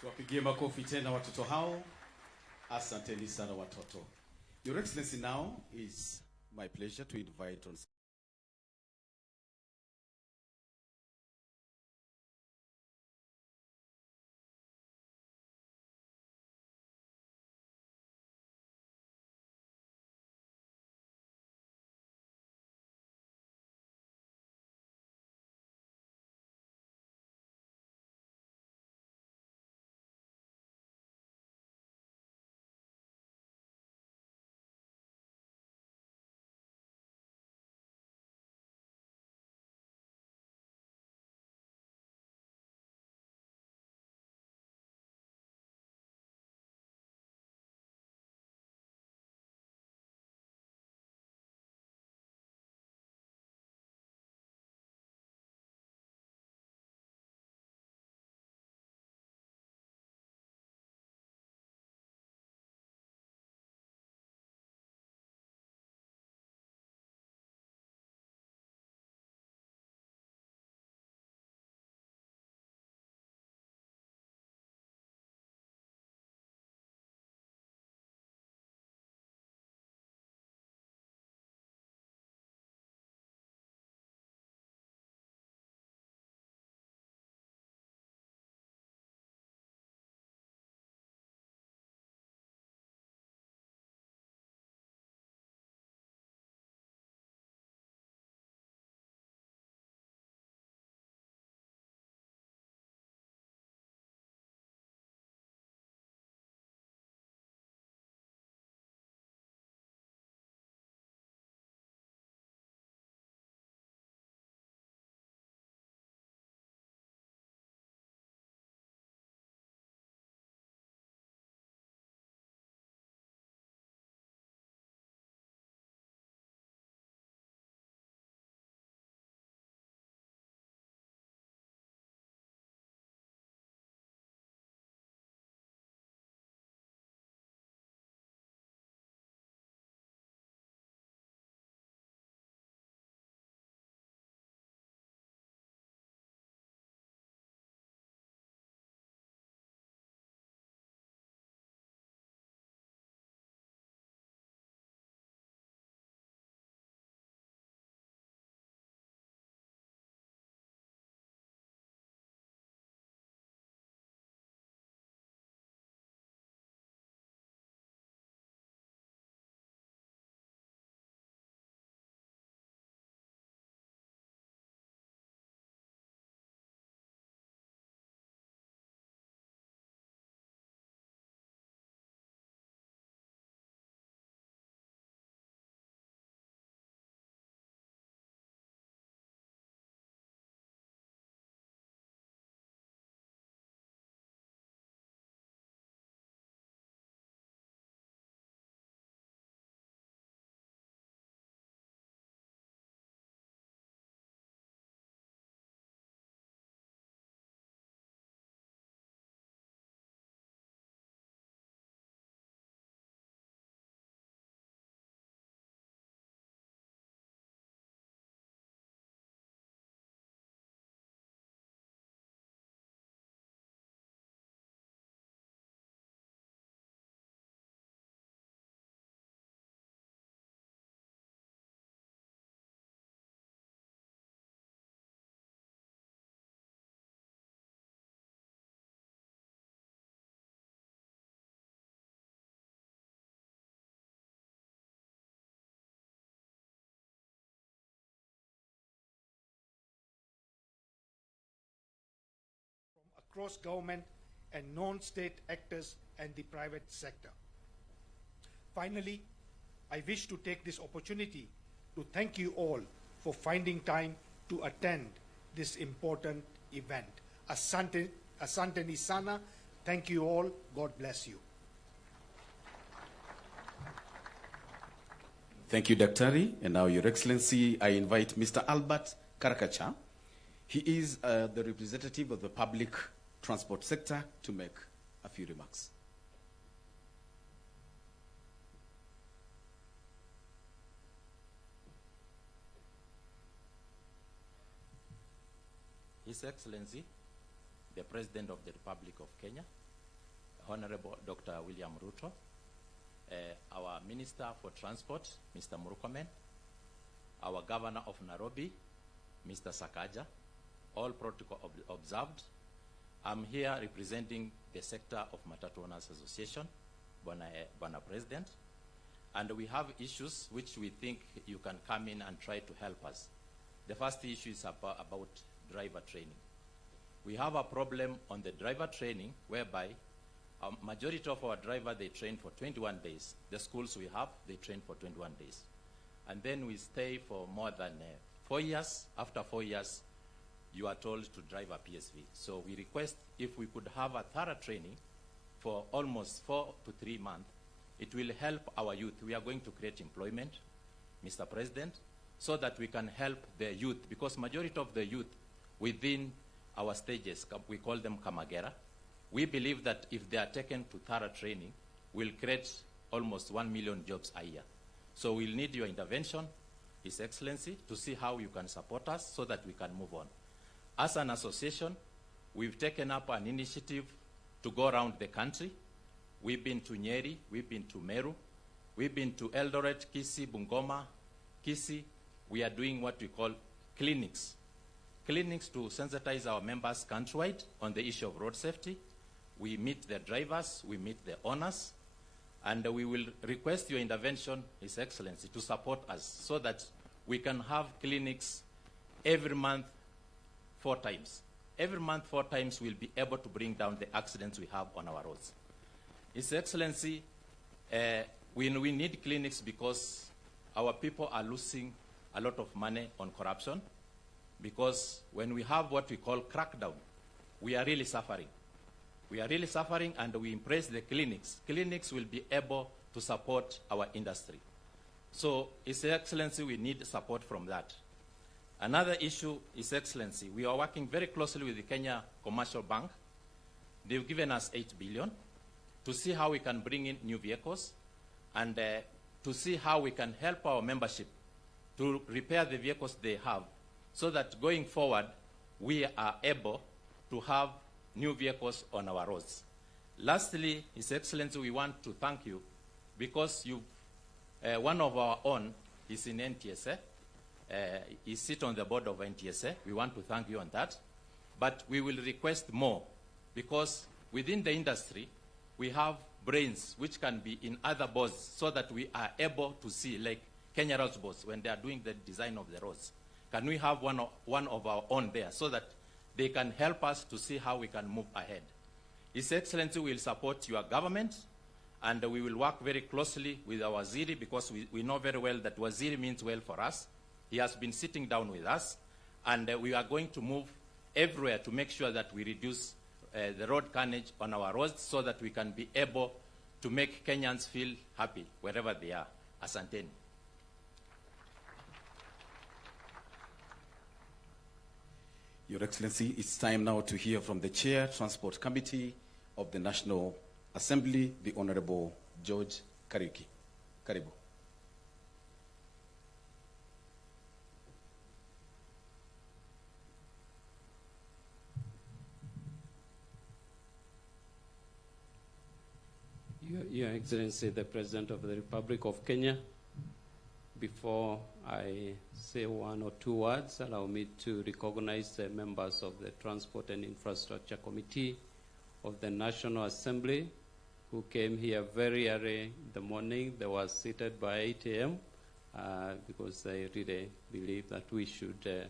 Tuwapigie makofi tena watoto hao. Asanteni sana watoto. Your Excellency, now is my pleasure to invite on across government and non-state actors and the private sector. Finally, I wish to take this opportunity to thank you all for finding time to attend this important event. Asante ni sana. Thank you all. God bless you. Thank you, Daktari. And now, Your Excellency, I invite Mr. Albert Karakacha. He is the representative of the public transport sector to make a few remarks. His Excellency, the President of the Republic of Kenya, Honorable Dr. William Ruto, our Minister for Transport, Mr. Murkomen, our Governor of Nairobi, Mr. Sakaja, all protocol observed. I'm here representing the sector of Matatu Owners Association, Bwana President, and we have issues which we think you can come in and try to help us. The first issue is about driver training. We have a problem on the driver training whereby a majority of our drivers, they train for 21 days. The schools we have, they train for 21 days. And then we stay for more than 4 years. After 4 years, you are told to drive a PSV. So we request if we could have a thorough training for almost 4 to 3 months. It will help our youth. We are going to create employment, Mr. President, so that we can help the youth, because majority of the youth within our stages, we call them Kamagera. We believe that if they are taken to thorough training, we'll create almost 1 million jobs a year. So we'll need your intervention, His Excellency, to see how you can support us so that we can move on. As an association, we've taken up an initiative to go around the country. We've been to Nyeri, we've been to Meru, we've been to Eldoret, Kicc, Bungoma, Kicc. We are doing what we call clinics. Clinics to sensitize our members countrywide on the issue of road safety. We meet the drivers, we meet the owners, and we will request your intervention, His Excellency, to support us so that we can have clinics every month 4 times. Every month 4 times we'll be able to bring down the accidents we have on our roads. His Excellency, we need clinics because our people are losing a lot of money on corruption, because when we have what we call crackdown, we are really suffering. We are really suffering, and we embrace the clinics. Clinics will be able to support our industry. So, His Excellency, we need support from that. Another issue, His Excellency, we are working very closely with the Kenya Commercial Bank. They've given us 8 billion to see how we can bring in new vehicles and to see how we can help our membership to repair the vehicles they have, so that going forward, we are able to have new vehicles on our roads. Lastly, His Excellency, we want to thank you because one of our own is in NTSA. He sits on the board of NTSA. We want to thank you on that. But we will request more, because within the industry, we have brains which can be in other boards so that we are able to see, like Kenya Roads boards, when they are doing the design of the roads. Can we have one of our own there so that they can help us to see how we can move ahead? His Excellency will support your government, and we will work very closely with our Waziri, because we know very well that Waziri means well for us. He has been sitting down with us, and we are going to move everywhere to make sure that we reduce the road carnage on our roads so that we can be able to make Kenyans feel happy wherever they are. Asanteni. Your Excellency, it's time now to hear from the Chair, Transport Committee of the National Assembly, the Honorable George Kariuki. Karibu. Your Excellency, the President of the Republic of Kenya, before I say 1 or 2 words, allow me to recognize the members of the Transport and Infrastructure Committee of the National Assembly who came here very early in the morning. They were seated by 8 a.m. Because they really believe that we should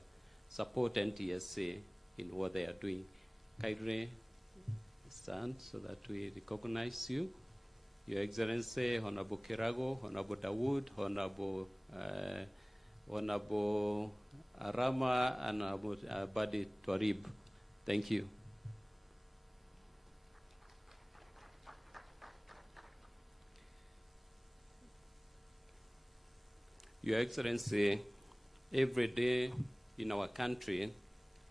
support NTSA in what they are doing. Kindly stand so that we recognize you. Your Excellency, Honorable Kirago, Honorable Dawood, Honorable Arama, and Honorable Badi Twarib. Thank you. Your Excellency, every day in our country,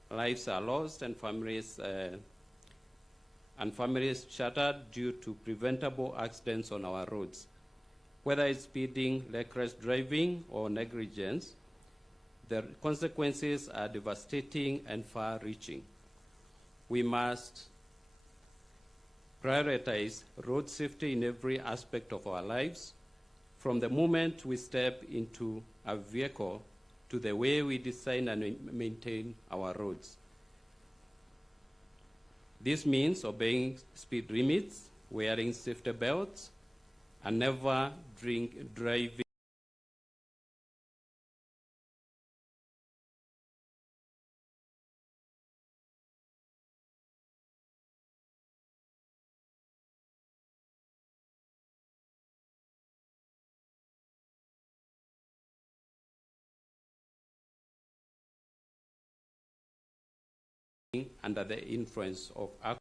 lives are lost and families shattered due to preventable accidents on our roads. Whether it's speeding, reckless driving, or negligence, the consequences are devastating and far-reaching. We must prioritize road safety in every aspect of our lives, from the moment we step into a vehicle to the way we design and maintain our roads. This means obeying speed limits, wearing safety belts, and never driving under the influence of alcohol.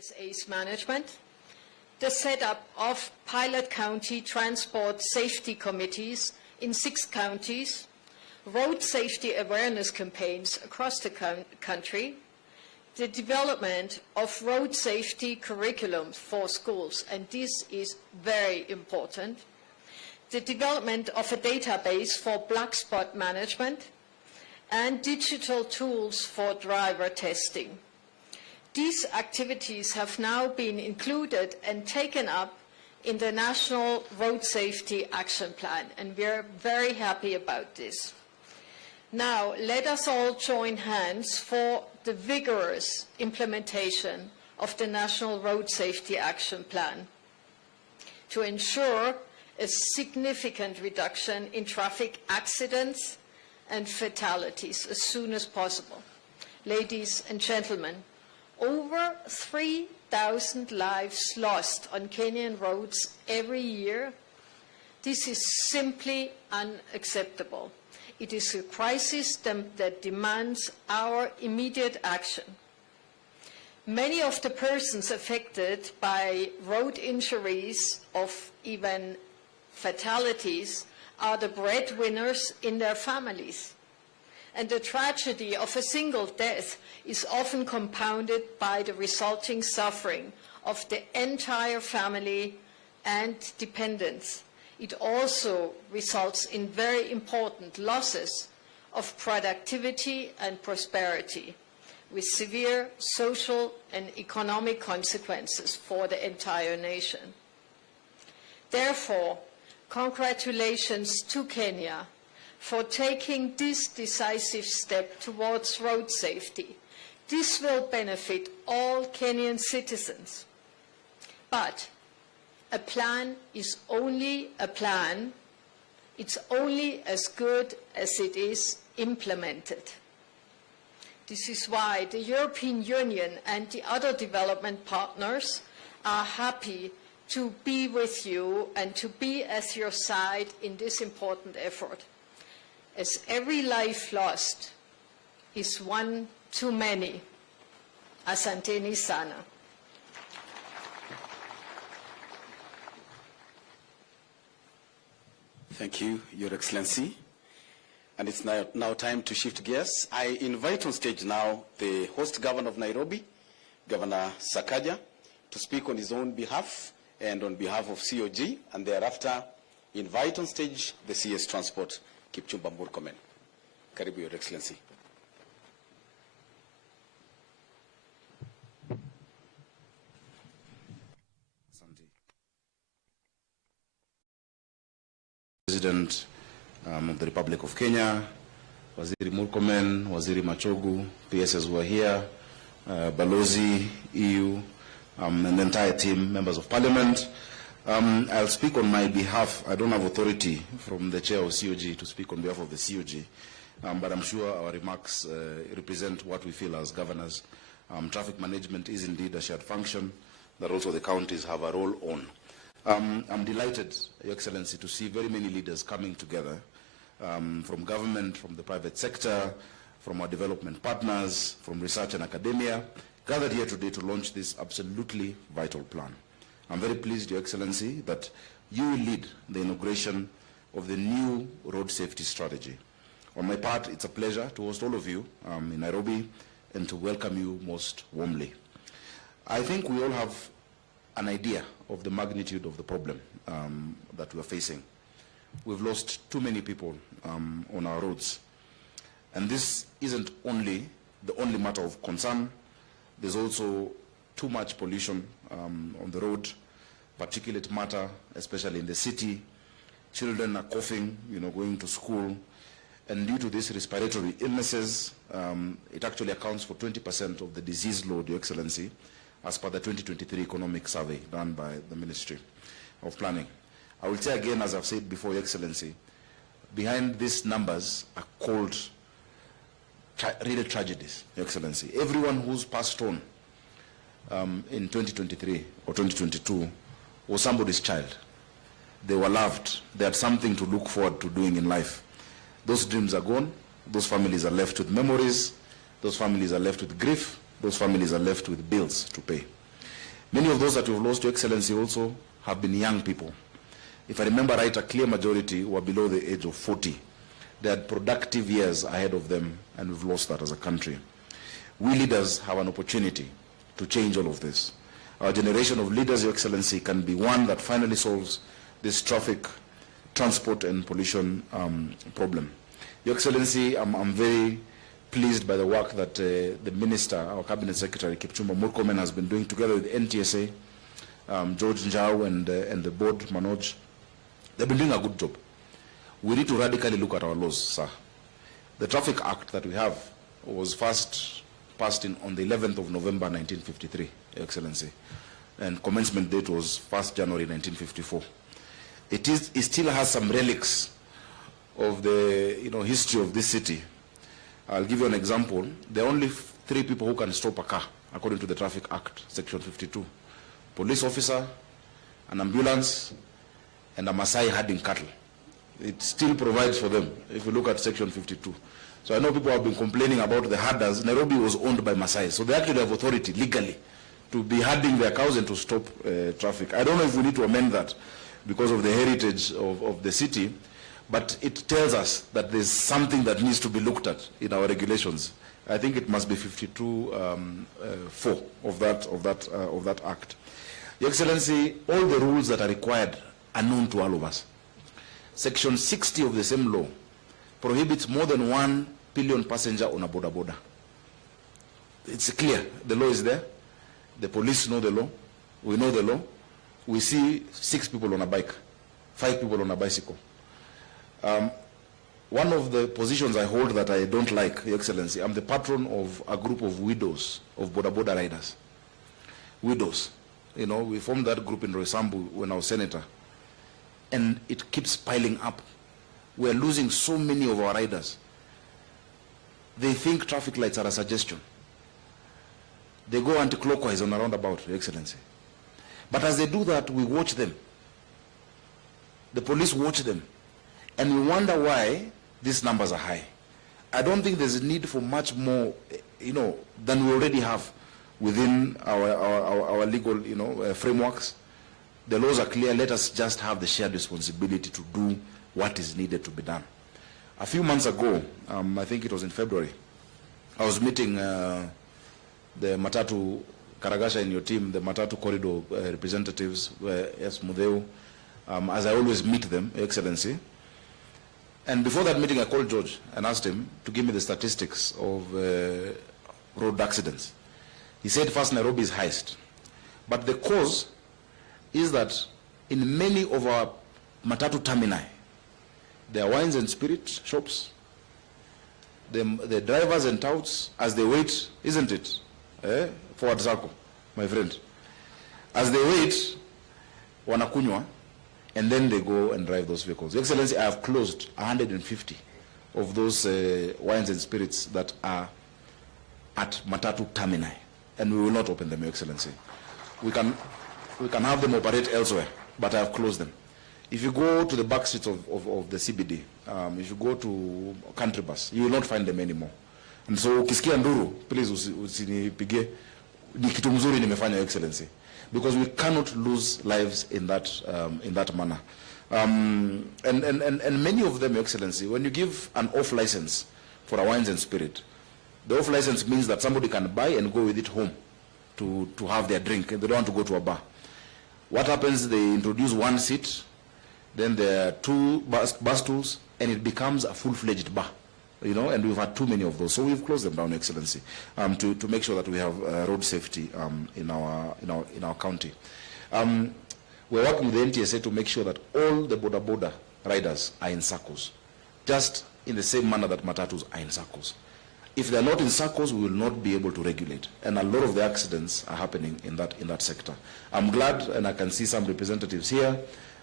PSA's management, the setup of pilot county transport safety committees in 6 counties, road safety awareness campaigns across the country, the development of road safety curriculum for schools, and this is very important, the development of a database for black spot management, and digital tools for driver testing. These activities have now been included and taken up in the National Road Safety Action Plan, and we are very happy about this. Now, let us all join hands for the vigorous implementation of the National Road Safety Action Plan to ensure a significant reduction in traffic accidents and fatalities as soon as possible. Ladies and gentlemen, over 3,000 lives lost on Kenyan roads every year. This is simply unacceptable. It is a crisis that demands our immediate action. Many of the persons affected by road injuries of even fatalities are the breadwinners in their families. And the tragedy of a single death is often compounded by the resulting suffering of the entire family and dependents. It also results in very important losses of productivity and prosperity, with severe social and economic consequences for the entire nation. Therefore, congratulations to Kenya for taking this decisive step towards road safety. This will benefit all Kenyan citizens. But a plan is only a plan. It's only as good as it is implemented. This is why the European Union and the other development partners are happy to be with you and to be at your side in this important effort, as every life lost is one too many. Asanteni sana. Thank you, Your Excellency. And it's now time to shift gears. I invite on stage now the host governor of Nairobi, Governor Sakaja, to speak on his own behalf and on behalf of COG, and thereafter invite on stage the CS Transport, Kicc Murkomen. Karibu, Your Excellency. President of the Republic of Kenya, Waziri Murkomen, Waziri Machogu, PSs who are here, Balozi, EU, and the entire team, members of Parliament. I'll speak on my behalf. I don't have authority from the chair of COG to speak on behalf of the COG, but I'm sure our remarks represent what we feel as governors. Traffic management is indeed a shared function that also the counties have a role on. I'm delighted, Your Excellency, to see very many leaders coming together from government, from the private sector, from our development partners, from research and academia, gathered here today to launch this absolutely vital plan. I'm very pleased, Your Excellency, that you will lead the inauguration of the new road safety strategy. On my part, it's a pleasure to host all of you in Nairobi and to welcome you most warmly. I think we all have an idea of the magnitude of the problem that we're facing. We've lost too many people on our roads. And this isn't only the only matter of concern. There's also too much pollution on the road, particulate matter, especially in the city. Children are coughing, going to school. And due to these respiratory illnesses, it actually accounts for 20% of the disease load, Your Excellency, as per the 2023 economic survey done by the Ministry of Planning. I will say again, as I've said before, Your Excellency, behind these numbers are cold, real tragedies, Your Excellency. Everyone who's passed on in 2023 or 2022 was somebody's child. They were loved. They had something to look forward to doing in life. Those dreams are gone. Those families are left with memories. Those families are left with grief. Those families are left with bills to pay. Many of those that we've lost, Your Excellency, also have been young people. If I remember right, a clear majority were below the age of 40. They had productive years ahead of them, and we've lost that as a country. we leaders have an opportunity to change all of this. Our generation of leaders, Your Excellency, can be one that finally solves this traffic, transport, and pollution problem. Your Excellency, I'm very pleased by the work that the Minister, our Cabinet Secretary, Kipchumba Murkomen, has been doing together with NTSA, George Njau, and the board, Manoj. They've been doing a good job. We need to radically look at our laws, sir. The Traffic Act that we have was first passed on the 11th of November 1953, Your Excellency, and commencement date was 1st January 1954. It still has some relics of the history of this city. I'll give you an example. There are only 3 people who can stop a car, according to the Traffic Act, Section 52. Police officer, an ambulance, and a Maasai herding cattle. It still provides for them, if you look at Section 52. So I know people have been complaining about the herders. Nairobi was owned by Maasai, so they actually have authority legally to be herding their cows and to stop traffic. I don't know if we need to amend that because of the heritage of the city, but it tells us that there's something that needs to be looked at in our regulations. I think it must be 52(4) of that act. Your Excellency, all the rules that are required are known to all of us. Section 60 of the same law prohibits more than 1 pillion passenger on a boda. It's clear. The law is there. The police know the law. We know the law. We see 6 people on a bike, 5 people on a bicycle. One of the positions I hold that I don't like, Your Excellency, I'm the patron of a group of widows of boda riders. Widows. We formed that group in Roysambu when I was senator. And it keeps piling up. We're losing so many of our riders. They think traffic lights are a suggestion. They go anti-clockwise on a roundabout, Your Excellency. But as they do that, we watch them. The police watch them. And we wonder why these numbers are high. I don't think there's a need for much more, than we already have within our legal, frameworks. The laws are clear. Let us just have the shared responsibility to do what is needed to be done. A few months ago, I think it was in February, I was meeting the Matatu, Karagasha in your team, the Matatu corridor representatives, S. Mudeu, as I always meet them, Your Excellency. And before that meeting, I called George and asked him to give me the statistics of road accidents. He said first Nairobi is highest. But the cause is that in many of our Matatu termini, there are wines and spirit shops. The drivers and touts, as they wait, isn't it? Forward circle, my friend. As they wait, wanakunywa, and then they go and drive those vehicles. Your Excellency, I have closed 150 of those wines and spirits that are at Matatu termini, and we will not open them, Your Excellency. We can have them operate elsewhere, but I have closed them. If you go to the back streets of the CBD, if you go to country bus, you will not find them anymore. And so, ukisikia nduru, please usinipige, ni kitu mzuri nimefanya, Your Excellency, because we cannot lose lives in that manner. And many of them, Your Excellency, when you give an off license for a wines and spirit, the off license means that somebody can buy and go with it home to have their drink, and they don't want to go to a bar. What happens? They introduce 1 seat, then there are 2 bar stools, and it becomes a full-fledged bar, and we've had too many of those. So we've closed them down, Your Excellency, to make sure that we have road safety in our county. We're working with the NTSA to make sure that all the boda riders are in circles, just in the same manner that matatus are in circles. If they're not in circles, we will not be able to regulate. And a lot of the accidents are happening in that sector. I'm glad, and I can see some representatives here.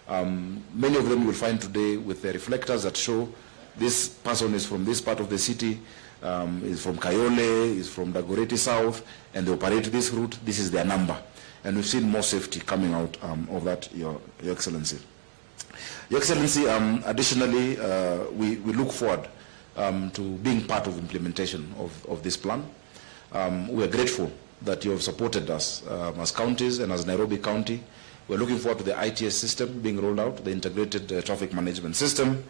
Many of them you will find today with the reflectors that show this person is from this part of the city, is from Kayole, is from Dagoretti South, and they operate this route. This is their number. And we've seen more safety coming out of that, Your Excellency. Your Excellency, additionally, we look forward to being part of implementation of this plan. We are grateful that you have supported us as counties and as Nairobi County. We're looking forward to the ITS system being rolled out, the integrated traffic management system.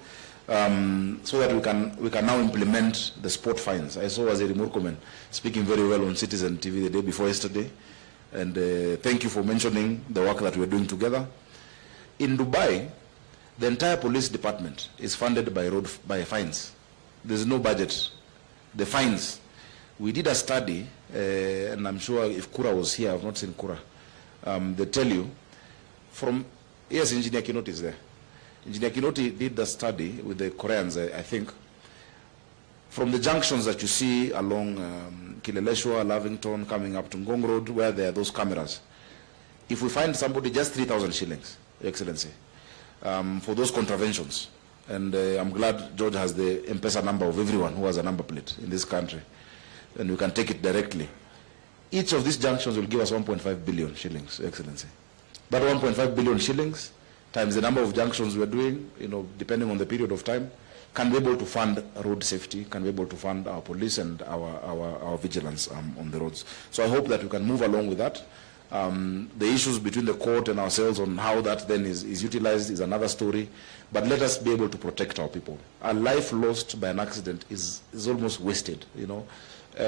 so that we can now implement the sport fines. I saw Waziri Murkomen speaking very well on Citizen TV the day before yesterday, and thank you for mentioning the work that we're doing together. In Dubai, the entire police department is funded by fines. There's no budget. The fines. We did a study, and I'm sure if Kura was here, I've not seen Kura. They tell you, yes, Engineer Kinoti is there. Engineer Kinoti did the study with the Koreans, I think. From the junctions that you see along Kileleshwa, Lavington, coming up to Ngong Road, where there are those cameras, if we find somebody, just 3,000 shillings, Your Excellency, for those contraventions. And I'm glad George has the M-Pesa number of everyone who has a number plate in this country, and we can take it directly. Each of these junctions will give us 1.5 billion shillings, Your Excellency. That 1.5 billion shillings times the number of junctions we're doing, depending on the period of time, can be able to fund road safety, can be able to fund our police and our vigilance on the roads. So I hope that we can move along with that. The issues between the court and ourselves on how that then is utilized is another story. But let us be able to protect our people. A life lost by an accident is almost wasted.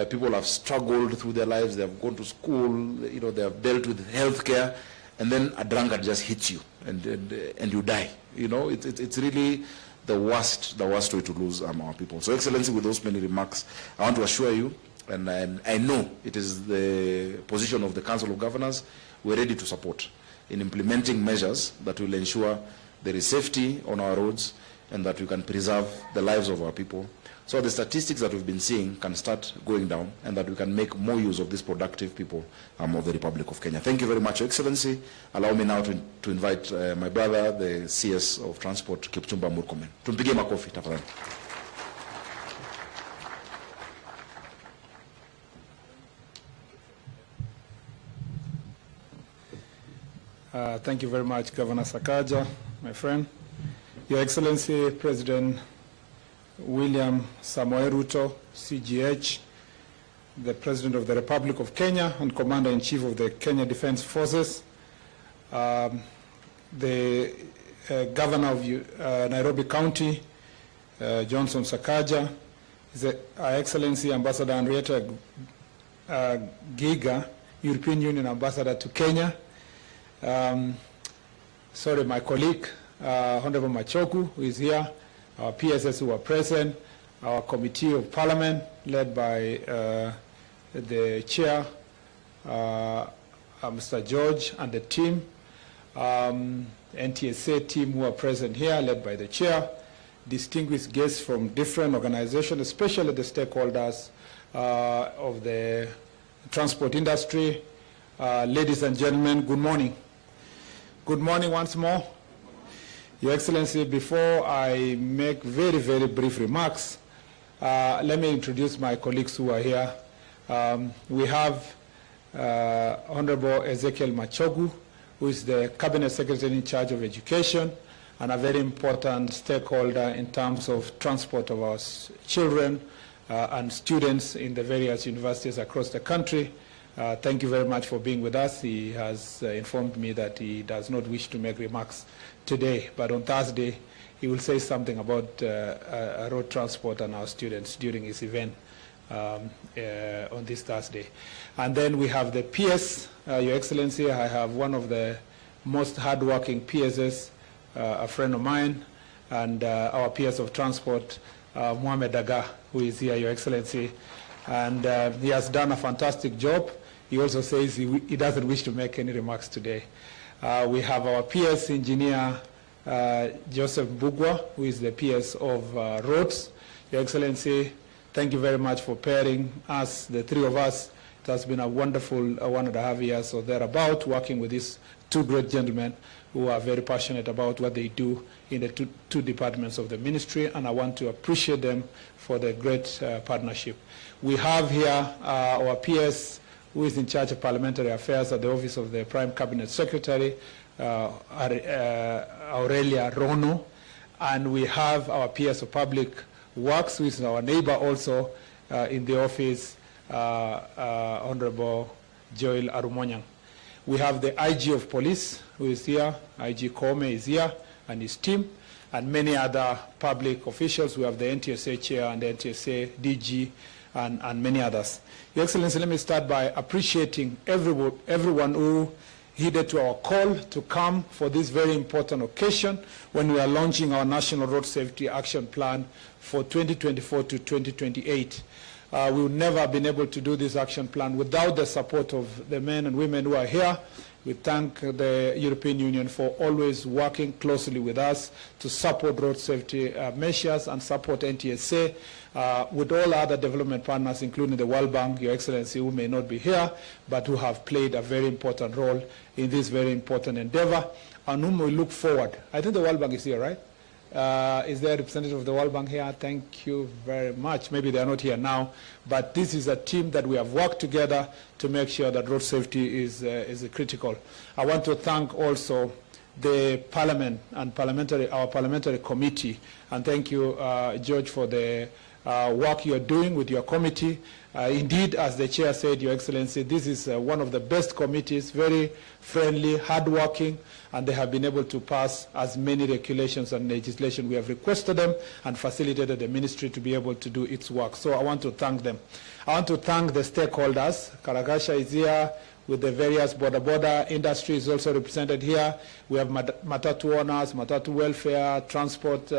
People have struggled through their lives. They have gone to school. They have dealt with health care, and then a drunkard just hits you and you die. It's really the worst way to lose our people. So, Excellency, with those many remarks, I want to assure you, and I know it is the position of the Council of Governors, we're ready to support in implementing measures that will ensure there is safety on our roads and that we can preserve the lives of our people. So the statistics that we've been seeing can start going down, and that we can make more use of these productive people of the Republic of Kenya. Thank you very much, Your Excellency. Allow me now to invite my brother, the CS of Transport, Kipchumba Murkomen. Tumpigie makofi, tafadhali. Thank you very much, Governor Sakaja, my friend. Your Excellency, President William Samoei Ruto, CGH, the President of the Republic of Kenya and Commander-in-Chief of the Kenya Defense Forces, the Governor of Nairobi County, Johnson Sakaja, His Excellency Ambassador Henrietta Giga, European Union Ambassador to Kenya, my colleague, Honorable Machogu, who is here, our PSS who are present, our Committee of Parliament, led by the Chair, Mr. George, and the team, NTSA team who are present here, led by the Chair, distinguished guests from different organizations, especially the stakeholders of the transport industry. Ladies and gentlemen, good morning. Good morning once more. Your Excellency, before I make very, very brief remarks, let me introduce my colleagues who are here. We have Honorable Ezekiel Machogu, who is the Cabinet Secretary in charge of education and a very important stakeholder in terms of transport of our children and students in the various universities across the country. Thank you very much for being with us. He has informed me that he does not wish to make remarks today, but on Thursday he will say something about road transport and our students during his event on this Thursday. And then we have the PS, Your Excellency. I have one of the most hardworking PSs, a friend of mine, and our PS of transport, Mohamed Daga, who is here, Your Excellency. And he has done a fantastic job. He also says he doesn't wish to make any remarks today. We have our PS engineer, Joseph Bugwa, who is the PS of roads. Your Excellency, thank you very much for pairing us, the three of us. It has been a wonderful 1.5 years or thereabout, working with these two great gentlemen who are very passionate about what they do in the two departments of the ministry, and I want to appreciate them for the great partnership. We have here our PS, who is in charge of parliamentary affairs at the office of the Prime Cabinet Secretary, Aurelia Rono, and we have our PS of Public Works, who is our neighbor also in the office, Honorable Joel Arumonyang. We have the IG of Police, who is here, IG Kome is here, and his team. and many other public officials. We have the NTSA chair and the NTSA DG and many others. Your Excellency, let me start by appreciating everyone who heeded to our call to come for this very important occasion when we are launching our National Road Safety Action Plan for 2024 to 2028. We would never have been able to do this action plan without the support of the men and women who are here. We thank the European Union for always working closely with us to support road safety measures and support NTSA with all other development partners, including the World Bank, Your Excellency, who may not be here, but who have played a very important role in this very important endeavor, and whom we look forward. I think the World Bank is here, right? Is there a representative of the World Bank here? Thank you very much. Maybe they are not here now, but this is a team that we have worked together to make sure that road safety is critical. I want to thank also the Parliament and our parliamentary committee, and thank you, George, for the work you are doing with your committee. Indeed, as the chair said, Your Excellency, this is one of the best committees, very friendly, hardworking, and they have been able to pass as many regulations and legislation we have requested them and facilitated the ministry to be able to do its work. So I want to thank them. I want to thank the stakeholders. Karagasha is here with the various border industry is also represented here. We have Matatu owners, Matatu welfare, transport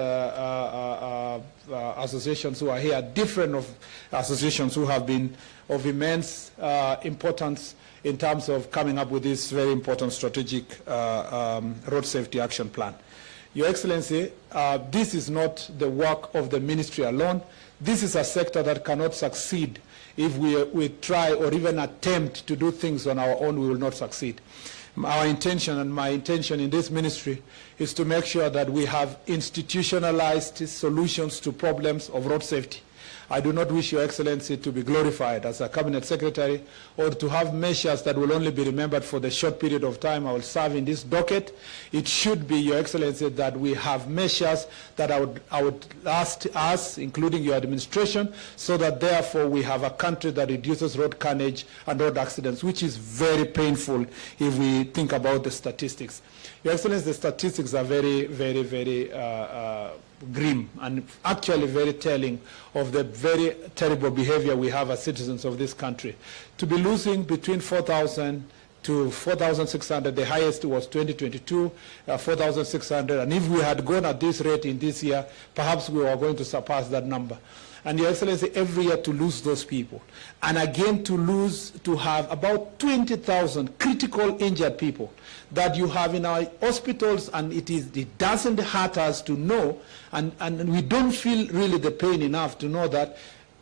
associations who are here, different associations who have been of immense importance in terms of coming up with this very important strategic road safety action plan. Your Excellency, this is not the work of the ministry alone. This is a sector that cannot succeed if we try or even attempt to do things on our own. We will not succeed. Our intention and my intention in this ministry is to make sure that we have institutionalized solutions to problems of road safety. I do not wish Your Excellency to be glorified as a cabinet secretary or to have measures that will only be remembered for the short period of time I will serve in this docket. It should be, Your Excellency, that we have measures that I would last us, including your administration, so that therefore we have a country that reduces road carnage and road accidents, which is very painful if we think about the statistics. Your Excellency, the statistics are very, very, very grim and actually very telling of the very terrible behavior we have as citizens of this country. To be losing between 4,000 to 4,600, the highest was 2022, 4,600, and if we had gone at this rate in this year, perhaps we were going to surpass that number. And Your Excellency, every year to lose those people, and again to have about 20,000 critical injured people that you have in our hospitals, and it doesn't hurt us to know, and we don't feel really the pain enough to know that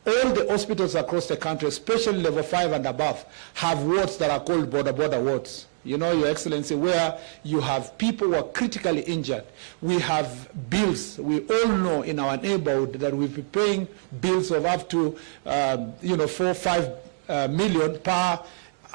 all the hospitals across the country, especially level 5 and above, have wards that are called border wards. You know, Your Excellency, where you have people who are critically injured. We have bills. We all know in our neighborhood that we'll be paying bills of up to, 4 or 5 million per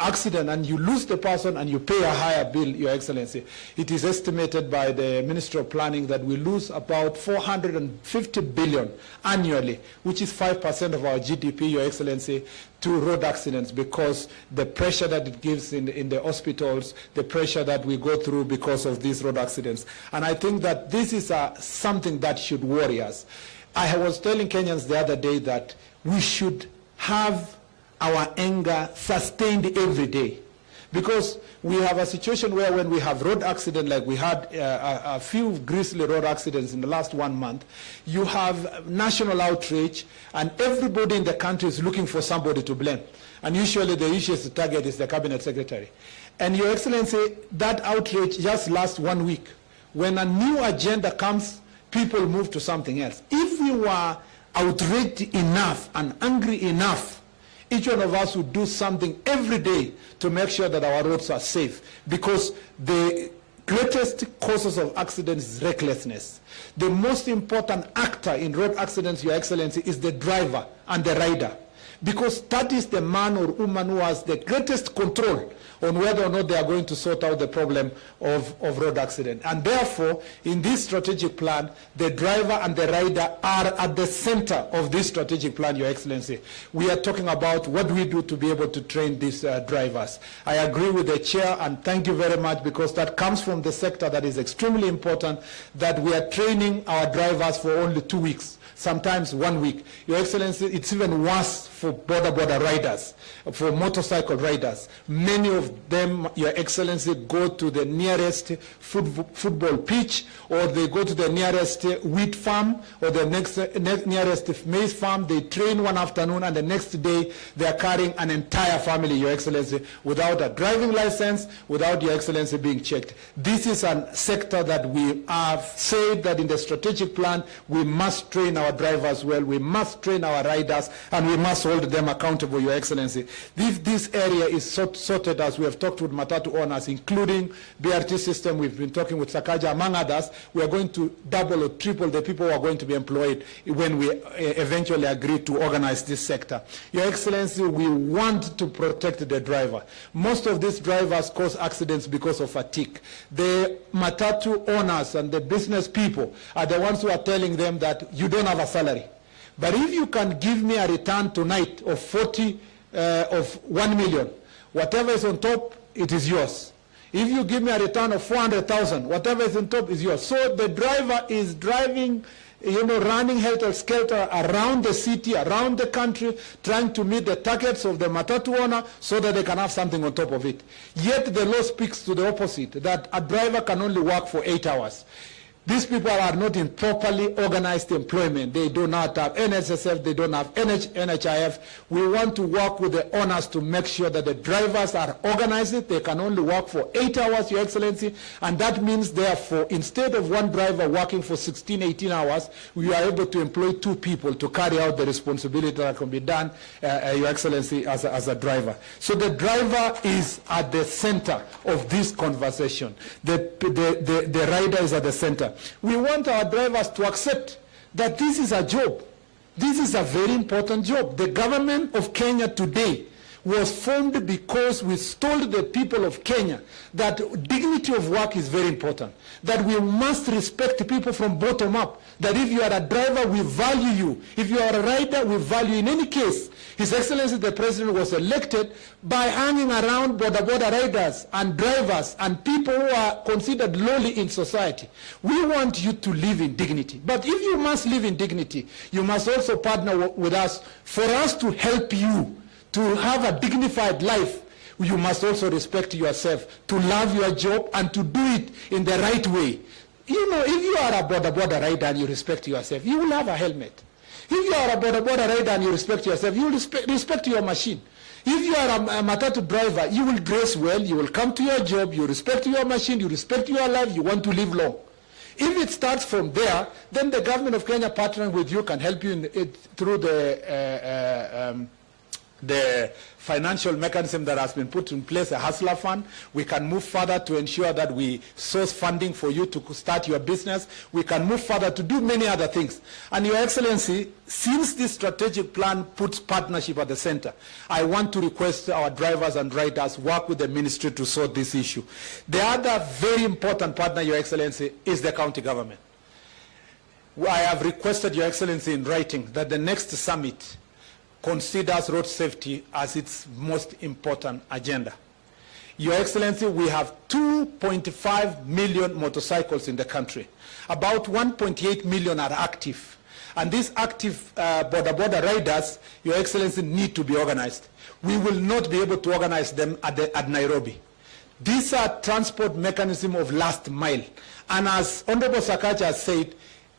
accident, and you lose the person and you pay a higher bill, Your Excellency. It is estimated by the Ministry of Planning that we lose about 450 billion annually, which is 5% of our GDP, Your Excellency, to road accidents, because the pressure that it gives in the hospitals, the pressure that we go through because of these road accidents. And I think that this is something that should worry us. I was telling Kenyans the other day that we should have our anger sustained every day, because we have a situation where when we have road accident, like we had a few grisly road accidents in the last 1 month, you have national outrage and everybody in the country is looking for somebody to blame. And usually the easiest target is the cabinet secretary. And Your Excellency, that outrage just lasts 1 week. When a new agenda comes, people move to something else. If we were outraged enough and angry enough, each one of us would do something every day to make sure that our roads are safe, because the greatest causes of accidents is recklessness. The most important actor in road accidents, Your Excellency, is the driver and the rider. because that is the man or woman who has the greatest control on whether or not they are going to sort out the problem of road accident. And therefore, in this strategic plan, the driver and the rider are at the center of this strategic plan, Your Excellency. We are talking about what we do to be able to train these drivers. I agree with the chair, and thank you very much, because that comes from the sector that is extremely important, that we are training our drivers for only 2 weeks. Sometimes 1 week. Your Excellency, it's even worse for border riders, for motorcycle riders. Many of them, Your Excellency, go to the nearest football pitch, or they go to the nearest wheat farm, or the nearest maize farm. They train one afternoon, and the next day they are carrying an entire family, Your Excellency, without a driving license, without, Your Excellency, being checked. This is a sector that we have said that in the strategic plan we must train our drivers well, we must train our riders, and we must hold them accountable, Your Excellency. This area is sorted, as we have talked with Matatu owners, including BRT system. We've been talking with Sakaja, among others. We are going to double or triple the people who are going to be employed when we eventually agree to organize this sector. Your Excellency, we want to protect the driver. Most of these drivers cause accidents because of fatigue. The Matatu owners and the business people are the ones who are telling them that you don't have a salary. But if you can give me a return tonight of 1 million, whatever is on top, it is yours. If you give me a return of 400,000, whatever is on top is yours. So the driver is driving, running helter-skelter around the city, around the country, trying to meet the targets of the Matatu owner so that they can have something on top of it. Yet the law speaks to the opposite, that a driver can only work for 8 hours. These people are not in properly organized employment. They do not have NSSF, they don't have NHIF. We want to work with the owners to make sure that the drivers are organized. They can only work for 8 hours, Your Excellency, and that means, therefore, instead of one driver working for 16, 18 hours, we are able to employ 2 people to carry out the responsibility that can be done, Your Excellency, as a driver. So the driver is at the center of this conversation. The rider is at the center. We want our drivers to accept that this is a job. This is a very important job. The government of Kenya today was formed because we told the people of Kenya that dignity of work is very important, that we must respect people from bottom up, that if you are a driver, we value you. If you are a rider, we value you. In any case, His Excellency the President was elected by hanging around border riders and drivers and people who are considered lowly in society. We want you to live in dignity. But if you must live in dignity, you must also partner with us for us to help you to have a dignified life. You must also respect yourself, to love your job, and to do it in the right way. If you are a border rider and you respect yourself, you will have a helmet. If you are a border rider and you respect yourself, you will respect your machine. If you are a Matatu driver, you will dress well, you will come to your job, you respect your machine, you respect your life, you want to live long. If it starts from there, then the government of Kenya partnering with you can help you through the financial mechanism that has been put in place, a hustler fund. We can move further to ensure that we source funding for you to start your business. We can move further to do many other things. And Your Excellency, since this strategic plan puts partnership at the center, I want to request our drivers and riders work with the ministry to sort this issue. The other very important partner, Your Excellency, is the county government. I have requested, Your Excellency, in writing that the next summit considers road safety as its most important agenda. Your Excellency, we have 2.5 million motorcycles in the country. About 1.8 million are active. And these active border riders, Your Excellency, need to be organized. We will not be able to organize them at Nairobi. These are transport mechanism of last mile. And as Honorable Sakaja has said,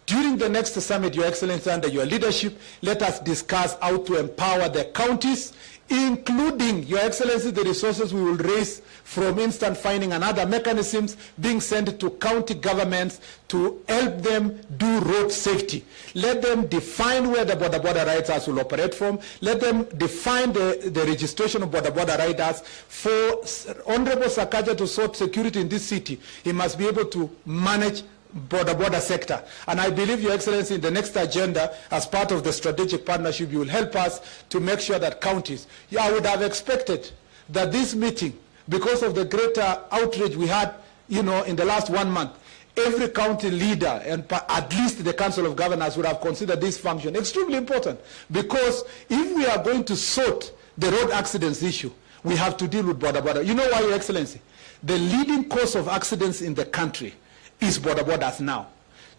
during the next summit, Your Excellency, under your leadership, let us discuss how to empower the counties, including, Your Excellency, the resources we will raise from instant finding and other mechanisms being sent to county governments to help them do road safety. Let them define where the border riders will operate from. Let them define the registration of border riders. For Honorable Sakaja to sort security in this city, he must be able to manage border sector. And I believe, Your Excellency, in the next agenda, as part of the strategic partnership, you will help us to make sure that counties, I would have expected that this meeting, because of the greater outrage we had, in the last 1 month, every county leader and at least the Council of Governors would have considered this function extremely important. Because if we are going to sort the road accidents issue, we have to deal with border. You know why, Your Excellency? The leading cause of accidents in the country is borders now.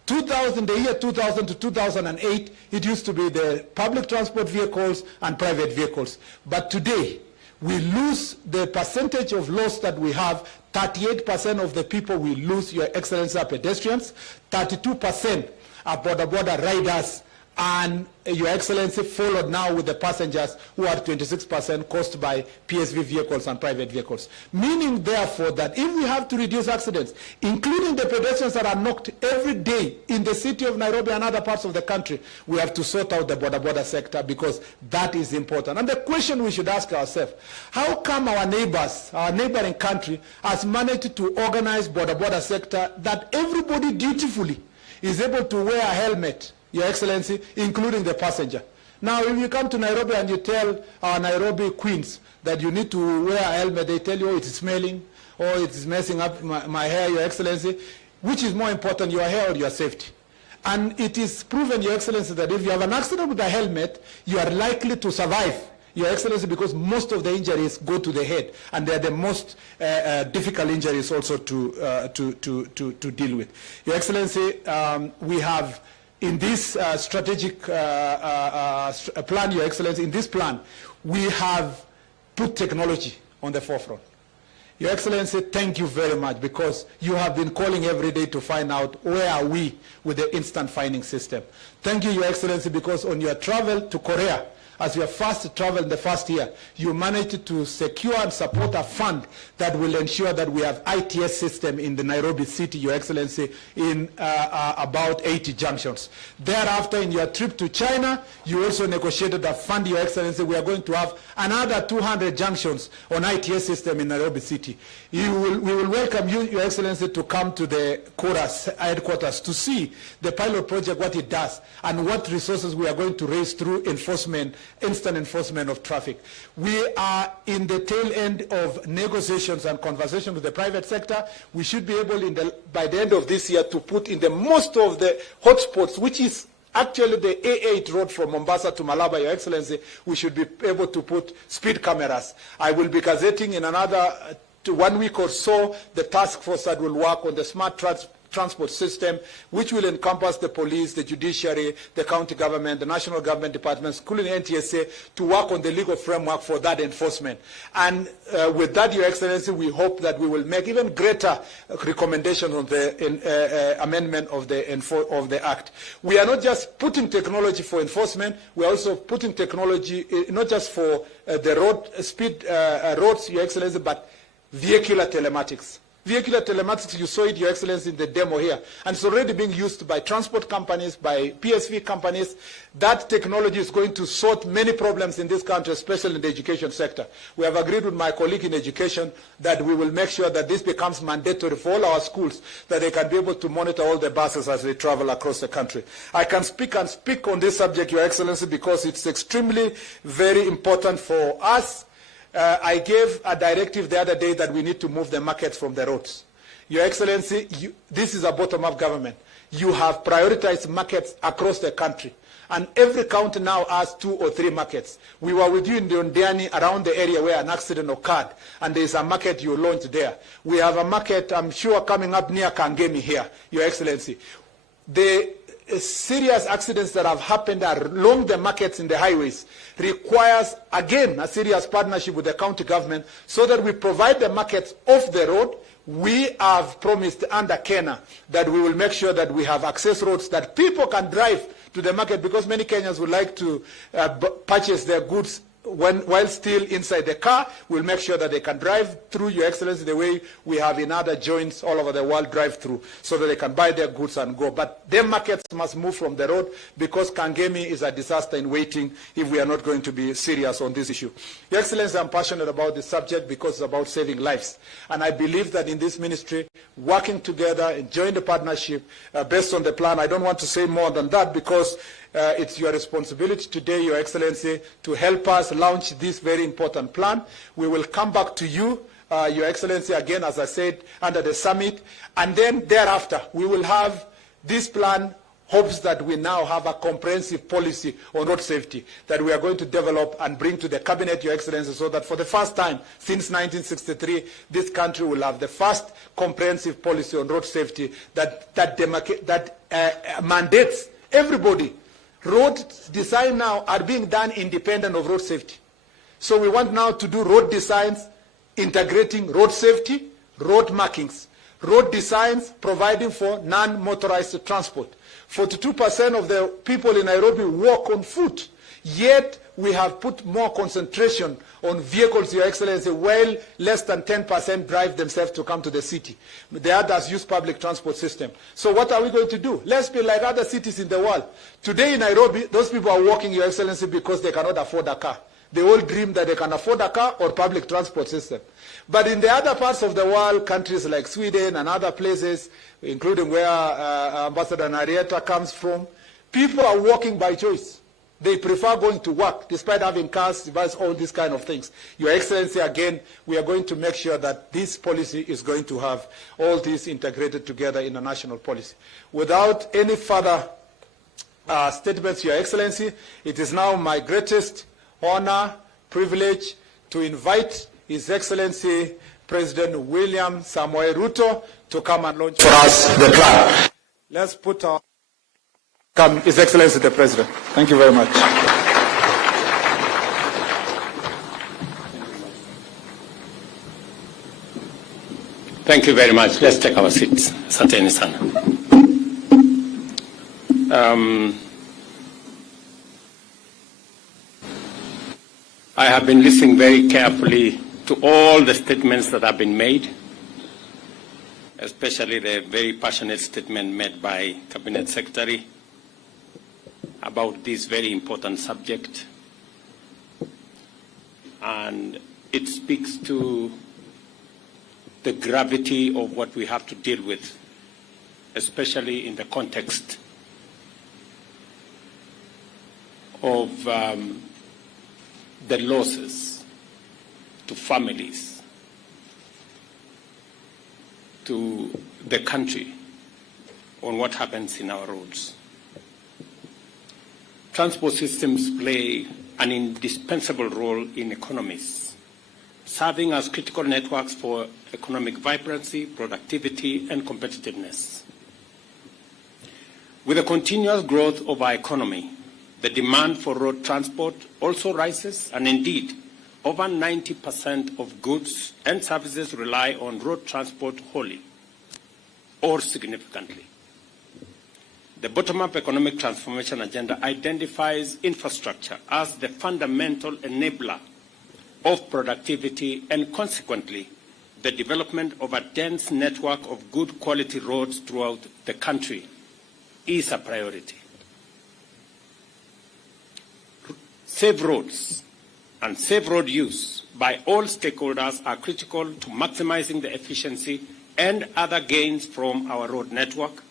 The year 2000 to 2008, it used to be the public transport vehicles and private vehicles. But today, we lose the percentage of loss that we have. 38% of the people we lose, Your Excellency, are pedestrians. 32% are border riders. And Your Excellency, followed now with the passengers, who are 26% caused by PSV vehicles and private vehicles. Meaning, therefore, that if we have to reduce accidents, including the pedestrians that are knocked every day in the city of Nairobi and other parts of the country, we have to sort out the border sector, because that is important. And the question we should ask ourselves, how come our neighboring country has managed to organize border sector that everybody dutifully is able to wear a helmet, Your Excellency, including the passenger? Now, if you come to Nairobi and you tell our Nairobi queens that you need to wear a helmet, they tell you, oh, it's smelling, or it's messing up my hair, Your Excellency. Which is more important, your hair or your safety? And it is proven, Your Excellency, that if you have an accident with a helmet, you are likely to survive, Your Excellency, because most of the injuries go to the head, and they are the most difficult injuries also to deal with. Your Excellency, we have in this strategic plan, Your Excellency, in this plan, we have put technology on the forefront. Your Excellency, thank you very much, because you have been calling every day to find out where are we with the instant finding system. Thank you, Your Excellency, because on your travel to Korea, as your first travel in the first year, you managed to secure and support a fund that will ensure that we have ITS system in the Nairobi city, Your Excellency, in about 80 junctions. Thereafter, in your trip to China, you also negotiated a fund, Your Excellency. We are going to have another 200 junctions on ITS system in Nairobi city. We will welcome you, Your Excellency, to come to the Chorus headquarters to see the pilot project, what it does, and what resources we are going to raise through enforcement, instant enforcement of traffic. We are in the tail end of negotiations and conversations with the private sector. We should be able, by the end of this year, to put in the most of the hotspots, which is actually the A8 road from Mombasa to Malaba, Your Excellency. We should be able to put speed cameras. I will be gazetting in another 1 week or so the task force that will work on the smart transport system, which will encompass the police, the judiciary, the county government, the national government departments, including NTSA, to work on the legal framework for that enforcement. And with that, Your Excellency, we hope that we will make even greater recommendations on the amendment of the Act. We are not just putting technology for enforcement, we are also putting technology not just for the roads, Your Excellency, but vehicular telematics. Vehicular telematics, you saw it, Your Excellency, in the demo here. And it's already being used by transport companies, by PSV companies. That technology is going to sort many problems in this country, especially in the education sector. We have agreed with my colleague in education that we will make sure that this becomes mandatory for all our schools, that they can be able to monitor all the buses as they travel across the country. I can speak on this subject, Your Excellency, because it's extremely very important for us. I gave a directive the other day that we need to move the markets from the roads. Your Excellency, this is a bottom-up government. You have prioritized markets across the country. And every county now has 2 or 3 markets. We were with you in the Ondiani, around the area where an accident occurred, and there is a market you launched there. We have a market, I'm sure, coming up near Kangemi here, Your Excellency. The serious accidents that have happened along the markets in the highways requires, again, a serious partnership with the county government so that we provide the markets off the road. We have promised under Kenya that we will make sure that we have access roads that people can drive to the market, because many Kenyans would like to purchase their goods while still inside the car. We'll make sure that they can drive through, Your Excellency, the way we have in other joints all over the world drive through, so that they can buy their goods and go. But their markets must move from the road, because Kangemi is a disaster in waiting if we are not going to be serious on this issue. Your Excellency, I'm passionate about this subject because it's about saving lives. And I believe that in this ministry, working together, enjoying the partnership based on the plan. I don't want to say more than that because it's your responsibility today, Your Excellency, to help us launch this very important plan. We will come back to you, Your Excellency, again, as I said, under the summit. And then thereafter, we will have this plan. Hopes that we now have a comprehensive policy on road safety that we are going to develop and bring to the Cabinet, Your Excellency, so that for the first time since 1963, this country will have the first comprehensive policy on road safety that mandates everybody. Road design now are being done independent of road safety. So we want now to do road designs integrating road safety, road markings, road designs providing for non-motorized transport. 42% of the people in Nairobi walk on foot, yet we have put more concentration on vehicles, Your Excellency, while less than 10% drive themselves to come to the city. The others use public transport system. So what are we going to do? Let's be like other cities in the world. Today in Nairobi, those people are walking, Your Excellency, because they cannot afford a car. They all dream that they can afford a car or public transport system. But in the other parts of the world, countries like Sweden and other places, including where Ambassador Narieta comes from, people are walking by choice. They prefer going to work despite having cars, despite all these kind of things. Your Excellency, again, we are going to make sure that this policy is going to have all this integrated together in a national policy. Without any further statements, Your Excellency, it is now my greatest honor, privilege to invite His Excellency President William Samoei Ruto to come and launch for us the plan. Let's put our come, His Excellency the President. Thank you very much. Thank you very much. Let's take our seats. Asanteni sana. I have been listening very carefully to all the statements that have been made, especially the very passionate statement made by Cabinet Secretary about this very important subject. And it speaks to the gravity of what we have to deal with, especially in the context of the losses to families, to the country, on what happens in our roads. Transport systems play an indispensable role in economies, serving as critical networks for economic vibrancy, productivity, and competitiveness. With the continuous growth of our economy, the demand for road transport also rises, and indeed, over 90% of goods and services rely on road transport wholly or significantly. The bottom-up economic transformation agenda identifies infrastructure as the fundamental enabler of productivity and, consequently, the development of a dense network of good quality roads throughout the country is a priority. Safe roads and safe road use by all stakeholders are critical to maximizing the efficiency and other gains from our road network,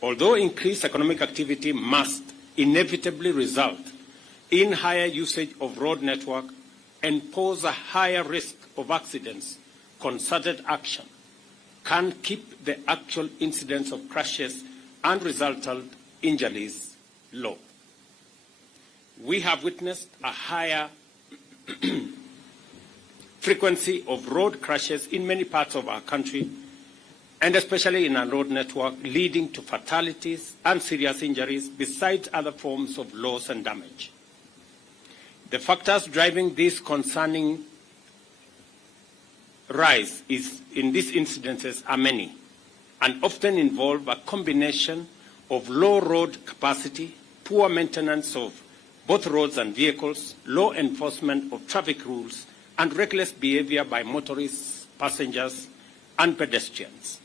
although increased economic activity must inevitably result in higher usage of road network and pose a higher risk of accidents. Concerted action can keep the actual incidence of crashes and resultant injuries low. We have witnessed a higher frequency of road crashes in many parts of our country, and especially in our road network, leading to fatalities and serious injuries, besides other forms of loss and damage. The factors driving this concerning rise in these incidences are many, and often involve a combination of low road capacity, poor maintenance of both roads and vehicles, low enforcement of traffic rules, and reckless behavior by motorists, passengers, and pedestrians.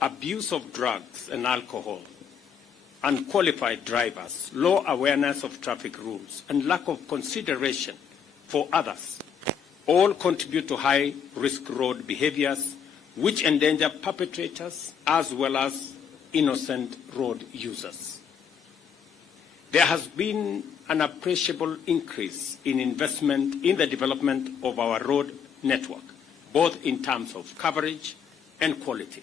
Abuse of drugs and alcohol, unqualified drivers, low awareness of traffic rules, and lack of consideration for others all contribute to high-risk road behaviors, which endanger perpetrators as well as innocent road users. There has been an appreciable increase in investment in the development of our road network, both in terms of coverage and quality.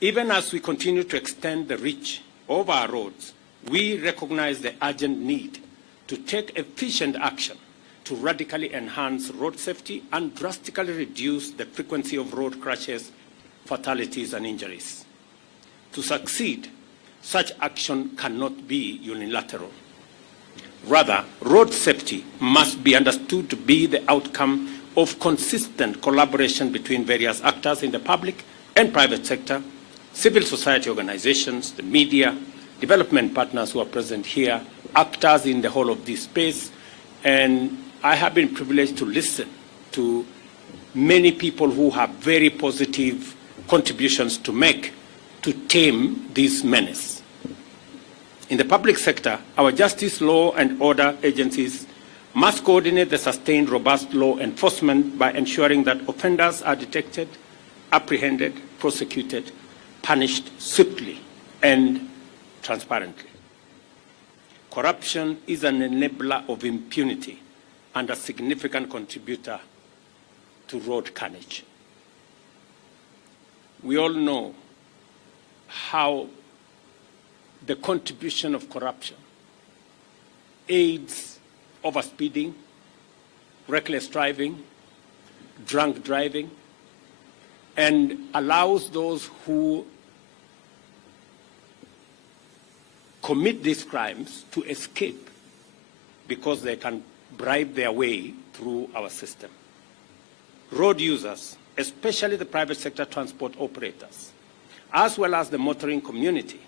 Even as we continue to extend the reach of our roads, we recognize the urgent need to take efficient action to radically enhance road safety and drastically reduce the frequency of road crashes, fatalities, and injuries. To succeed, such action cannot be unilateral. Rather, road safety must be understood to be the outcome of consistent collaboration between various actors in the public and private sector, civil society organizations, the media, development partners who are present here, actors in the whole of this space, and I have been privileged to listen to many people who have very positive contributions to make to tame this menace. In the public sector, our justice, law, and order agencies must coordinate the sustained, robust law enforcement by ensuring that offenders are detected, apprehended, prosecuted, punished swiftly and transparently. Corruption is an enabler of impunity and a significant contributor to road carnage. We all know how the contribution of corruption aids overspeeding, reckless driving, drunk driving, and allows those who commit these crimes to escape because they can bribe their way through our system. Road users, especially the private sector transport operators, as well as the motoring community,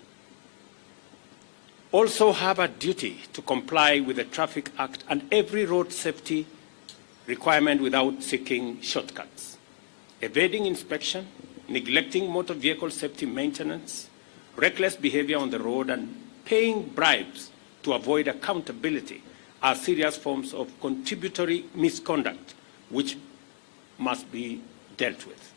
also have a duty to comply with the Traffic Act and every road safety requirement without seeking shortcuts. Evading inspection, neglecting motor vehicle safety maintenance, reckless behavior on the road, and paying bribes to avoid accountability are serious forms of contributory misconduct which must be dealt with.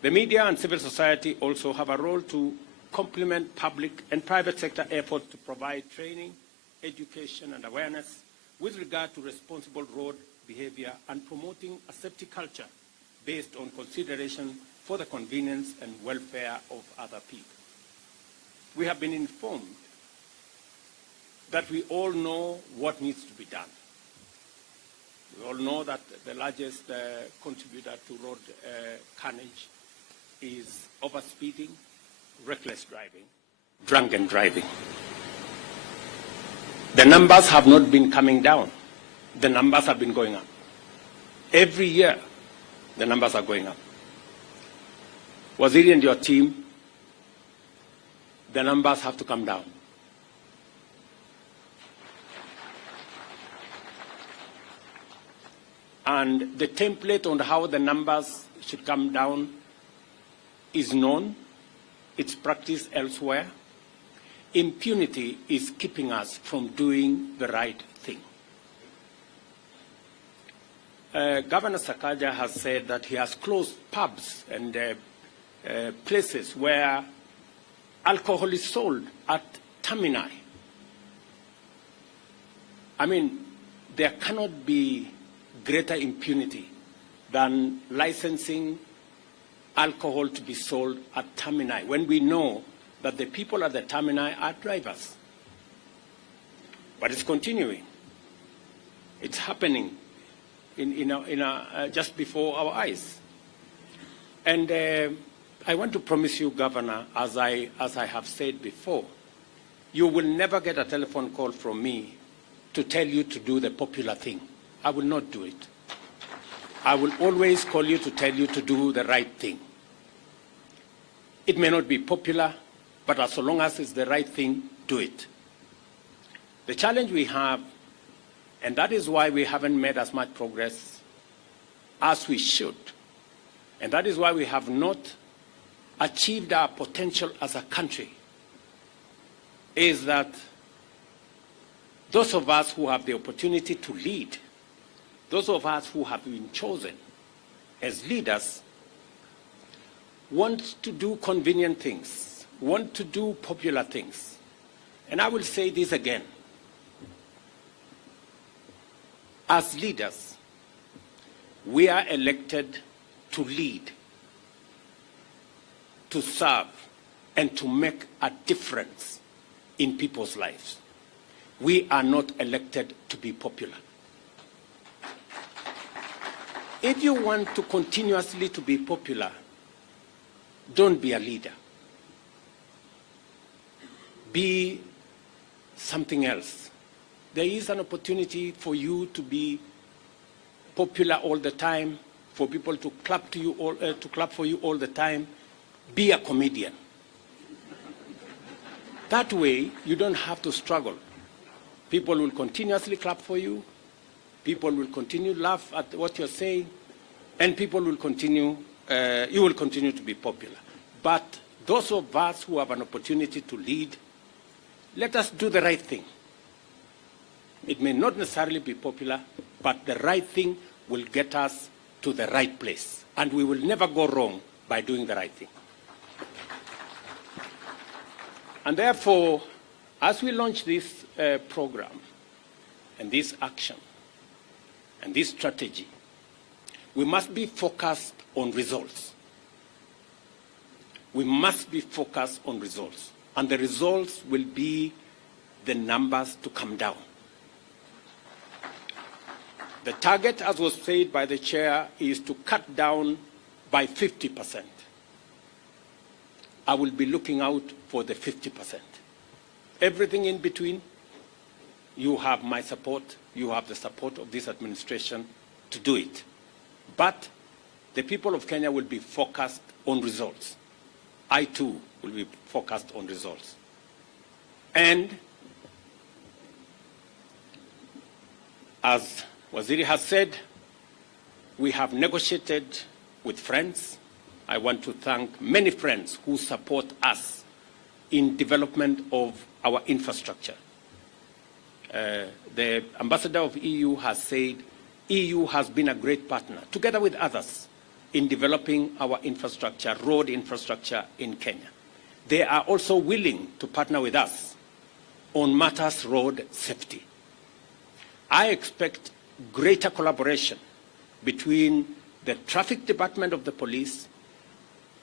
The media and civil society also have a role to complement public and private sector efforts to provide training, education, and awareness with regard to responsible road behavior and promoting a safety culture based on consideration for the convenience and welfare of other people. We have been informed that we all know what needs to be done. We all know that the largest contributor to road carnage is overspeeding, reckless driving, drunken driving. The numbers have not been coming down. The numbers have been going up. Every year, the numbers are going up. Waziri and your team, the numbers have to come down. And the template on how the numbers should come down is known. It's practiced elsewhere. Impunity is keeping us from doing the right thing. Governor Sakaja has said that he has closed pubs and places where alcohol is sold at termini. I mean, there cannot be greater impunity than licensing alcohol to be sold at termini when we know that the people at the termini are drivers. But it's continuing. It's happening just before our eyes. And I want to promise you, Governor, as I have said before, you will never get a telephone call from me to tell you to do the popular thing. I will not do it. I will always call you to tell you to do the right thing. It may not be popular, but as long as it's the right thing, do it. The challenge we have, and that is why we haven't made as much progress as we should, and that is why we have not achieved our potential as a country, is that those of us who have the opportunity to lead, those of us who have been chosen, as leaders, want to do convenient things, want to do popular things. And I will say this again. As leaders, we are elected to lead, to serve, and to make a difference in people's lives. We are not elected to be popular. If you want to continuously to be popular, don't be a leader. Be something else. There is an opportunity for you to be popular all the time, for people to clap to you all, to clap for you all the time. Be a comedian. That way, you don't have to struggle. People will continuously clap for you. People will continue to laugh at what you're saying, and people will continue. You will continue to be popular. But those of us who have an opportunity to lead, let us do the right thing. It may not necessarily be popular, but the right thing will get us to the right place. And we will never go wrong by doing the right thing. And therefore, as we launch this program and this action and this strategy, we must be focused on results. We must be focused on results. And the results will be the numbers to come down. The target, as was said by the chair, is to cut down by 50%. I will be looking out for the 50%. Everything in between, you have my support, you have the support of this administration to do it. But the people of Kenya will be focused on results. I too will be focused on results. And as Waziri has said, we have negotiated with friends. I want to thank many friends who support us in development of our infrastructure. The ambassador of EU has said EU has been a great partner, together with others, in developing our infrastructure, road infrastructure in Kenya. They are also willing to partner with us on matters road safety. I expect greater collaboration between the traffic department of the police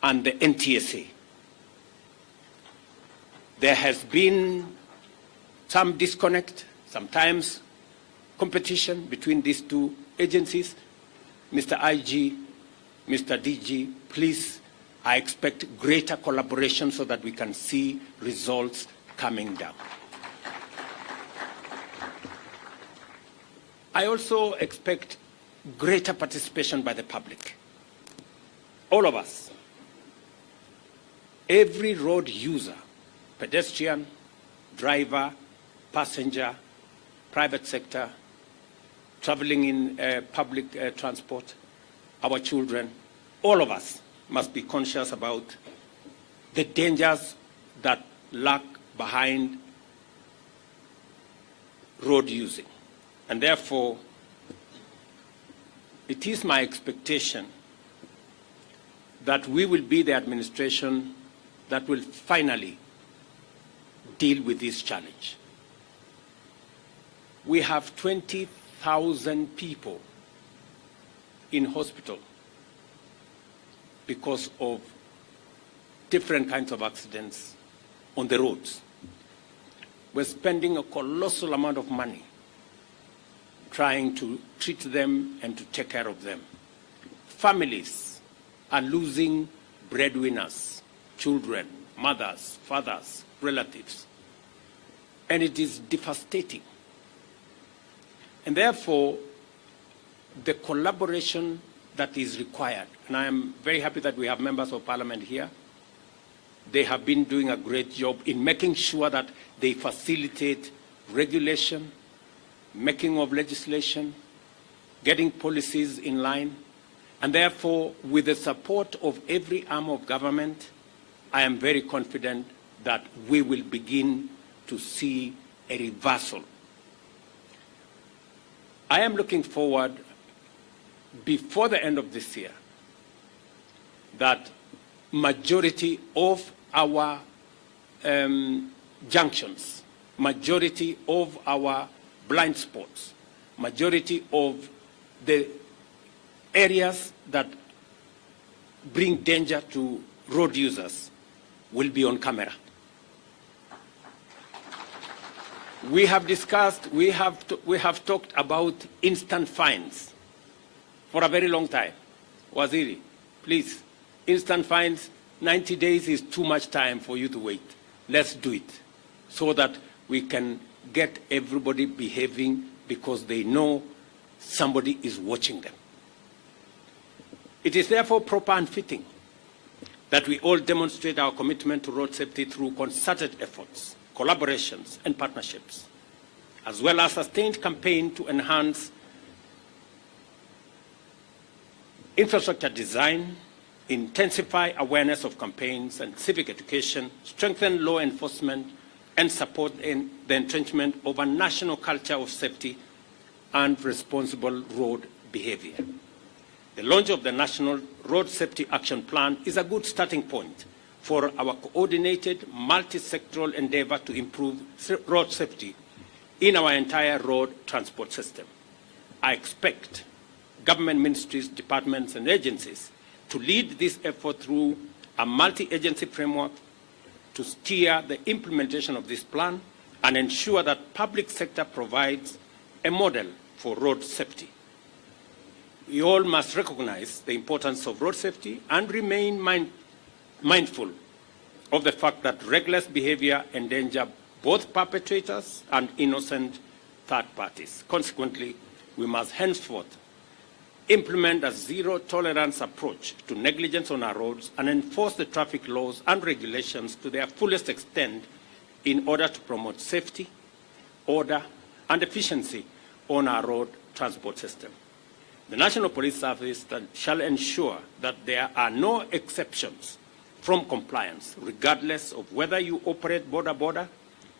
and the NTSA. There has been some disconnect, sometimes competition between these two agencies. Mr. IG, Mr. DG, please, I expect greater collaboration so that we can see results coming down. I also expect greater participation by the public. All of us. Every road user, pedestrian, driver, passenger, private sector, traveling in public transport, our children, all of us must be conscious about the dangers that lurk behind road using. And therefore, it is my expectation that we will be the administration that will finally deal with this challenge. We have 20,000 people in hospital because of different kinds of accidents on the roads. We're spending a colossal amount of money trying to treat them and to take care of them. Families are losing breadwinners, children, mothers, fathers, relatives. And it is devastating. And therefore, the collaboration that is required, and I am very happy that we have members of parliament here. They have been doing a great job in making sure that they facilitate regulation, making of legislation, getting policies in line. And therefore, with the support of every arm of government, I am very confident that we will begin to see a reversal. I am looking forward, before the end of this year, that majority of our junctions, majority of our blind spots, majority of the areas that bring danger to road users will be on camera. We have discussed, we have talked about instant fines for a very long time. Waziri, please, instant fines, 90 days is too much time for you to wait. Let's do it so that we can get everybody behaving because they know somebody is watching them. It is therefore proper and fitting that we all demonstrate our commitment to road safety through concerted efforts, collaborations, and partnerships, as well as a sustained campaign to enhance infrastructure design, intensify awareness of campaigns and civic education, strengthen law enforcement, and support in the entrenchment of a national culture of safety and responsible road behavior. The launch of the National Road Safety Action Plan is a good starting point for our coordinated multi-sectoral endeavor to improve road safety in our entire road transport system. I expect government ministries, departments, and agencies to lead this effort through a multi-agency framework to steer the implementation of this plan and ensure that public sector provides a model for road safety. We all must recognize the importance of road safety and remain mindful of the fact that reckless behavior endangers both perpetrators and innocent third parties. Consequently, we must henceforth implement a zero-tolerance approach to negligence on our roads and enforce the traffic laws and regulations to their fullest extent in order to promote safety, order, and efficiency on our road transport system. The National Police Service shall ensure that there are no exceptions from compliance, regardless of whether you operate border-border,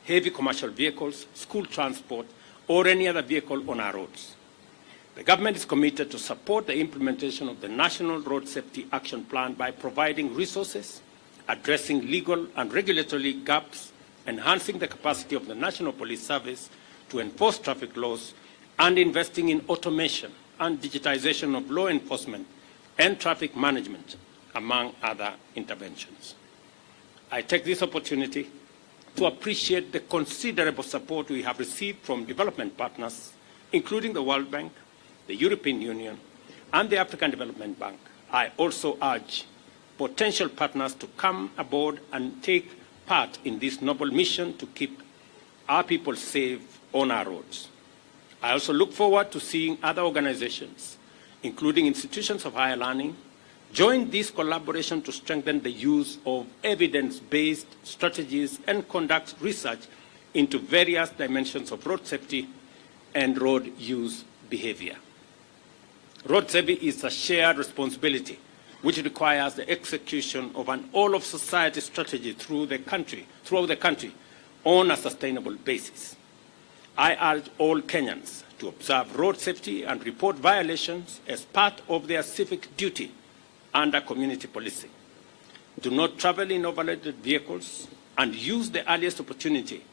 heavy commercial vehicles, school transport, or any other vehicle on our roads. The government is committed to support the implementation of the National Road Safety Action Plan by providing resources, addressing legal and regulatory gaps, enhancing the capacity of the National Police Service to enforce traffic laws, and investing in automation and digitization of law enforcement and traffic management, among other interventions. I take this opportunity to appreciate the considerable support we have received from development partners, including the World Bank, the European Union, and the African Development Bank. I also urge potential partners to come aboard and take part in this noble mission to keep our people safe on our roads. I also look forward to seeing other organizations, including institutions of higher learning, join this collaboration to strengthen the use of evidence-based strategies and conduct research into various dimensions of road safety and road use behavior. Road safety is a shared responsibility which requires the execution of an all-of-society strategy throughout the country on a sustainable basis. I urge all Kenyans to observe road safety and report violations as part of their civic duty under community policing. Do not travel in overloaded vehicles and use the earliest opportunity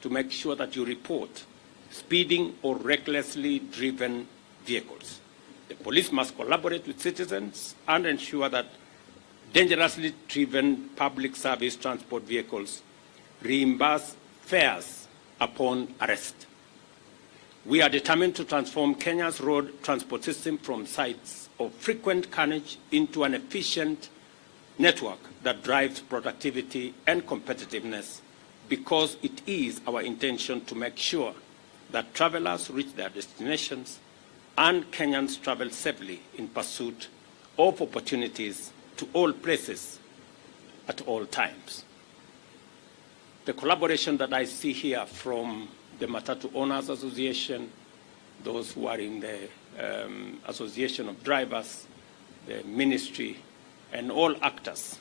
to make sure that you report speeding or recklessly driven vehicles. The police must collaborate with citizens and ensure that dangerously driven public service transport vehicles reimburse fares upon arrest. We are determined to transform Kenya's road transport system from sites of frequent carnage into an efficient network that drives productivity and competitiveness, because it is our intention to make sure that travelers reach their destinations and Kenyans travel safely in pursuit of opportunities to all places at all times. The collaboration that I see here from the Matatu Owners Association, those who are in the Association of Drivers, the ministry, and all actors,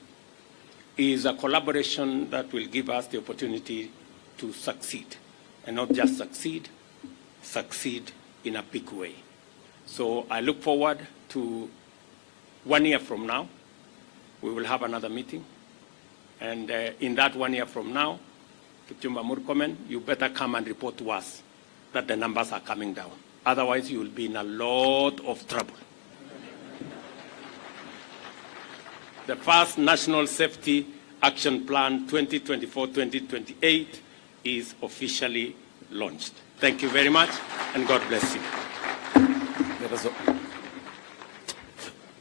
is a collaboration that will give us the opportunity to succeed, and not just succeed, succeed in a big way. So I look forward to 1 year from now, we will have another meeting. And in that 1 year from now, Kipchumba Murkomen, you better come and report to us that the numbers are coming down. Otherwise, you will be in a lot of trouble. The first National Safety Action Plan 2024-2028 is officially launched. Thank you very much, and God bless you.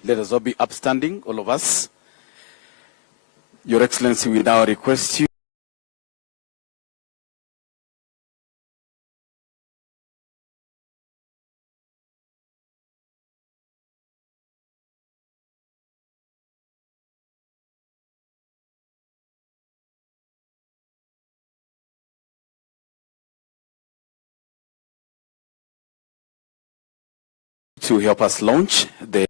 Let us all be upstanding, all of us. Your Excellency, we now request you to help us launch the